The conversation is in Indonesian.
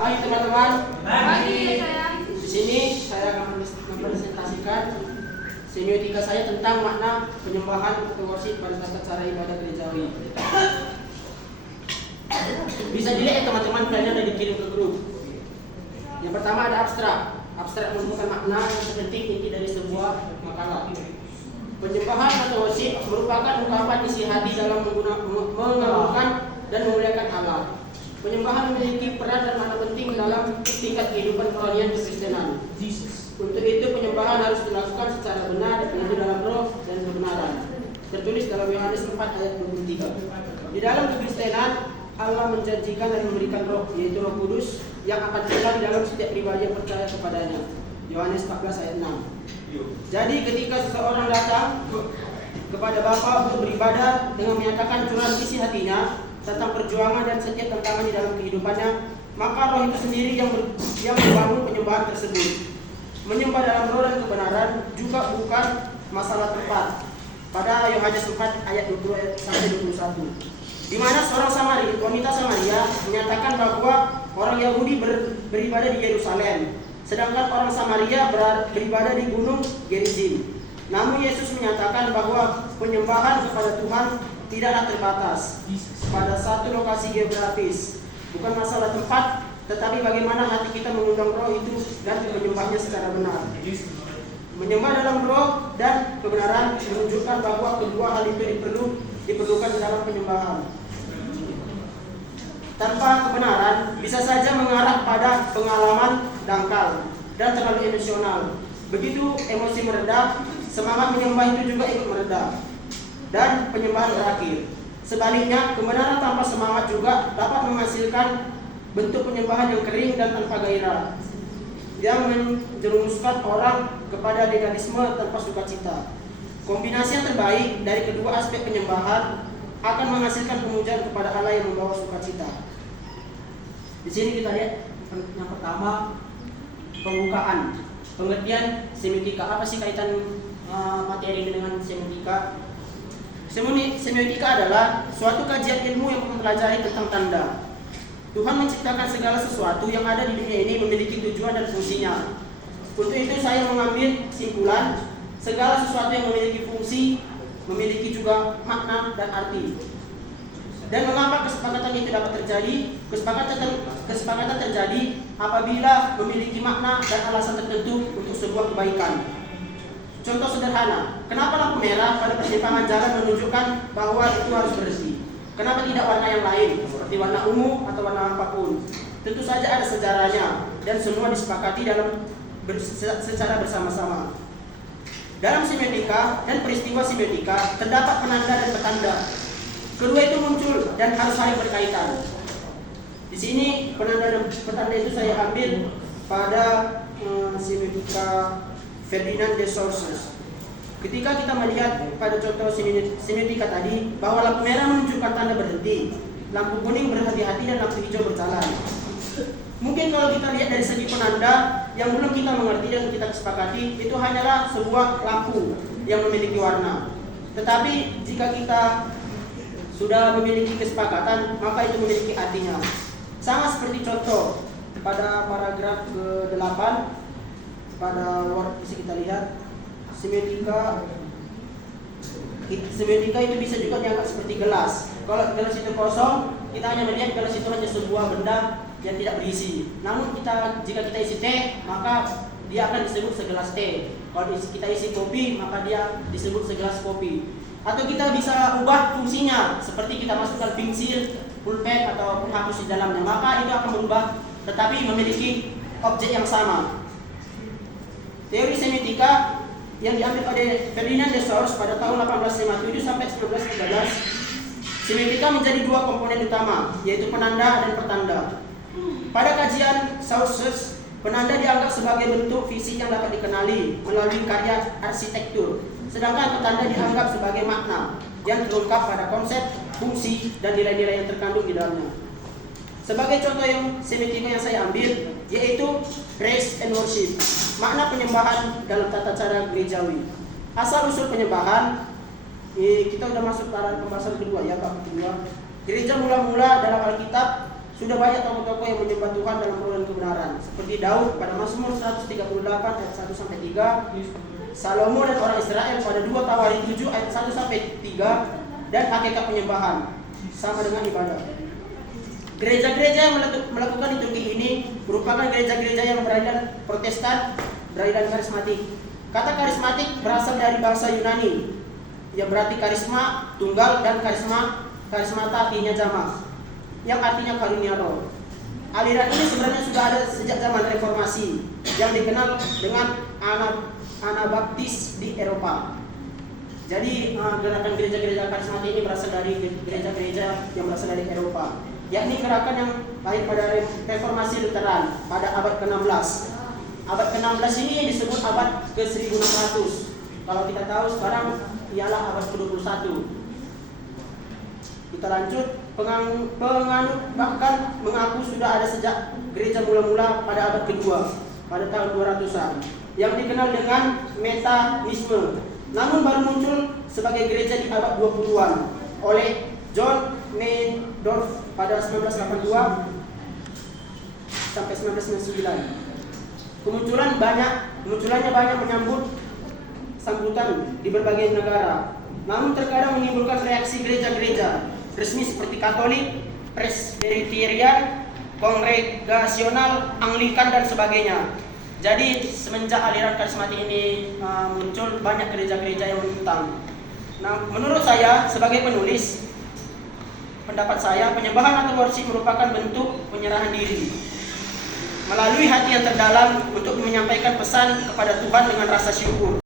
Pagi teman-teman. Pagi. Di sini saya akan mempresentasikan semiotika saya tentang makna penyembahan atau worship pada tata cara ibadah gerejawi. Bisa dilihat ya teman-teman, filenya sudah dikirim ke grup. Yang pertama ada abstrak. Abstrak merupakan makna yang terpenting inti dari sebuah makalah. Penyembahan atau worship merupakan ungkapan isi hati dalam mengagungkan dan memuliakan Allah. Penyembahan memiliki peran dan makna penting dalam tingkat kehidupan kerohanian Kekristenan. Untuk itu penyembahan harus dilakukan secara benar dan dalam roh dan kebenaran. Tertulis dalam Yohanes 4 ayat 23. Di dalam Kekristenan Allah menjanjikan dan memberikan roh, yaitu Roh Kudus yang akan tinggal di dalam setiap pribadi yang percaya kepadanya. Yohanes 14 ayat 6. Jadi ketika seseorang datang kepada Bapa untuk beribadah dengan menyatakan curahan isi hatinya tentang perjuangan dan setiap tantangan di dalam kehidupannya, maka roh itu sendiri yang membangun penyembahan tersebut. Menyembah dalam roh dan kebenaran juga bukan masalah tempat. Pada Yohanes 4 ayat 20 sampai 21, di mana seorang wanita Samaria menyatakan bahwa orang Yahudi beribadah di Yerusalem, sedangkan orang Samaria beribadah di Gunung Gerizim. Namun Yesus menyatakan bahwa penyembahan kepada Tuhan tidaklah terbatas pada satu lokasi geografis. Bukan masalah tempat, tetapi bagaimana hati kita mengundang roh itu dan menyembahnya secara benar. Menyembah dalam roh dan kebenaran menunjukkan bahwa kedua hal itu diperlukan dalam penyembahan. Tanpa kebenaran bisa saja mengarah pada pengalaman dangkal dan terlalu emosional. Begitu emosi meredah, semangat menyembah itu juga ikut meredah dan penyembahan berakhir. Sebaliknya, kebenaran tanpa semangat juga dapat menghasilkan bentuk penyembahan yang kering dan tanpa gairah, yang menjerumuskan orang kepada legalisme tanpa sukacita. Kombinasi yang terbaik dari kedua aspek penyembahan akan menghasilkan pemujaan kepada Allah yang membawa sukacita. Di sini kita lihat yang pertama, pembukaan. Pengertian semiotika. Apa sih kaitan materi ini dengan semiotika? Semiotika adalah suatu kajian ilmu yang mempelajari tentang tanda. Tuhan menciptakan segala sesuatu yang ada di dunia ini memiliki tujuan dan fungsinya. Untuk itu saya mengambil kesimpulan, segala sesuatu yang memiliki fungsi memiliki juga makna dan arti. Dan mengapa kesepakatan itu dapat terjadi? Kesepakatan terjadi apabila memiliki makna dan alasan tertentu untuk sebuah kebaikan. Contoh sederhana, kenapa lampu merah pada persimpangan jalan menunjukkan bahwa itu harus berhenti? Kenapa tidak warna yang lain, seperti warna ungu atau warna apapun? Tentu saja ada sejarahnya dan semua disepakati secara bersama-sama. Dalam semiotika dan peristiwa semiotika terdapat penanda dan petanda. Kedua itu muncul dan harus saling berkaitan. Di sini penanda dan petanda itu saya ambil pada semiotika Ferdinand de Saussure. Ketika kita melihat pada contoh semiotika tadi bahwa lampu merah menunjukkan tanda berhenti, lampu kuning berhati-hati dan lampu hijau berjalan. Mungkin kalau kita lihat dari segi penanda yang belum kita mengerti dan kita kesepakati, itu hanyalah sebuah lampu yang memiliki warna. Tetapi jika kita sudah memiliki kesepakatan, maka itu memiliki artinya. Sama seperti contoh pada paragraf ke-8 pada luar bisa kita lihat, semiotika itu bisa juga dianggap seperti gelas. Kalau gelas itu kosong, kita hanya melihat gelas itu hanya sebuah benda yang tidak berisi. Namun jika kita isi teh, maka dia akan disebut segelas teh. Kalau kita isi kopi, maka dia disebut segelas kopi. Atau kita bisa ubah fungsinya, seperti kita masukkan pensil, pulpen atau penghapus di dalamnya, maka itu akan berubah, tetapi memiliki objek yang sama. Teori semiotika yang diambil oleh Ferdinand de Saussure pada tahun 1857 sampai 1913, semiotika menjadi dua komponen utama, yaitu penanda dan petanda. Pada kajian Saussure, penanda dianggap sebagai bentuk fisik yang dapat dikenali melalui karya arsitektur, sedangkan petanda dianggap sebagai makna yang terungkap pada konsep, fungsi, dan nilai-nilai yang terkandung di dalamnya. Sebagai contoh yang semiotika yang saya ambil, yaitu praise and worship, makna penyembahan dalam tata cara gerejawi. Asal usul penyembahan, kita sudah masuk pada pembahasan kedua ya, bab kedua. Gereja mula-mula dalam Alkitab Sudah banyak tokoh-tokoh yang menyembah Tuhan dalam perbuatan kebenaran, seperti Daud pada Mazmur 138 ayat 1 sampai 3, Salomo dan orang Israel pada 2 Tawarikh 7 ayat 1 sampai 3, dan hakikat penyembahan sama dengan ibadah. Gereja-gereja yang melakukan liturgi ini merupakan gereja-gereja yang beraliran Protestan, beraliran karismatik. Kata karismatik berasal dari bahasa Yunani, yang berarti karisma tunggal, dan karismata artinya jamak, yang artinya karunia roh. Aliran ini sebenarnya sudah ada sejak zaman reformasi, yang dikenal dengan Anabaptis di Eropa. Jadi gerakan gereja-gereja karismatik ini berasal dari gereja-gereja yang berasal dari Eropa, yakni gerakan yang lahir pada reformasi Lutheran pada abad ke-16. Abad ke-16 ini disebut abad ke-1600. Kalau kita tahu sekarang ialah abad ke-21. Kita lanjut, penganut bahkan mengaku sudah ada sejak gereja mula-mula pada abad kedua, pada tahun 200-an, yang dikenal dengan Metanisme. Namun baru muncul sebagai gereja di abad 20-an oleh John Meindorf pada 1982 sampai 1999. Kemunculannya banyak menyambut sambutan di berbagai negara. Namun terkadang menimbulkan reaksi gereja-gereja resmi seperti Katolik, Presbyterian, Kongregasional, Anglikan, dan sebagainya. Jadi semenjak aliran karismatik ini muncul, banyak gereja-gereja yang menentang. Nah, menurut saya sebagai penulis, pendapat saya penyembahan atau worship merupakan bentuk penyerahan diri melalui hati yang terdalam untuk menyampaikan pesan kepada Tuhan dengan rasa syukur.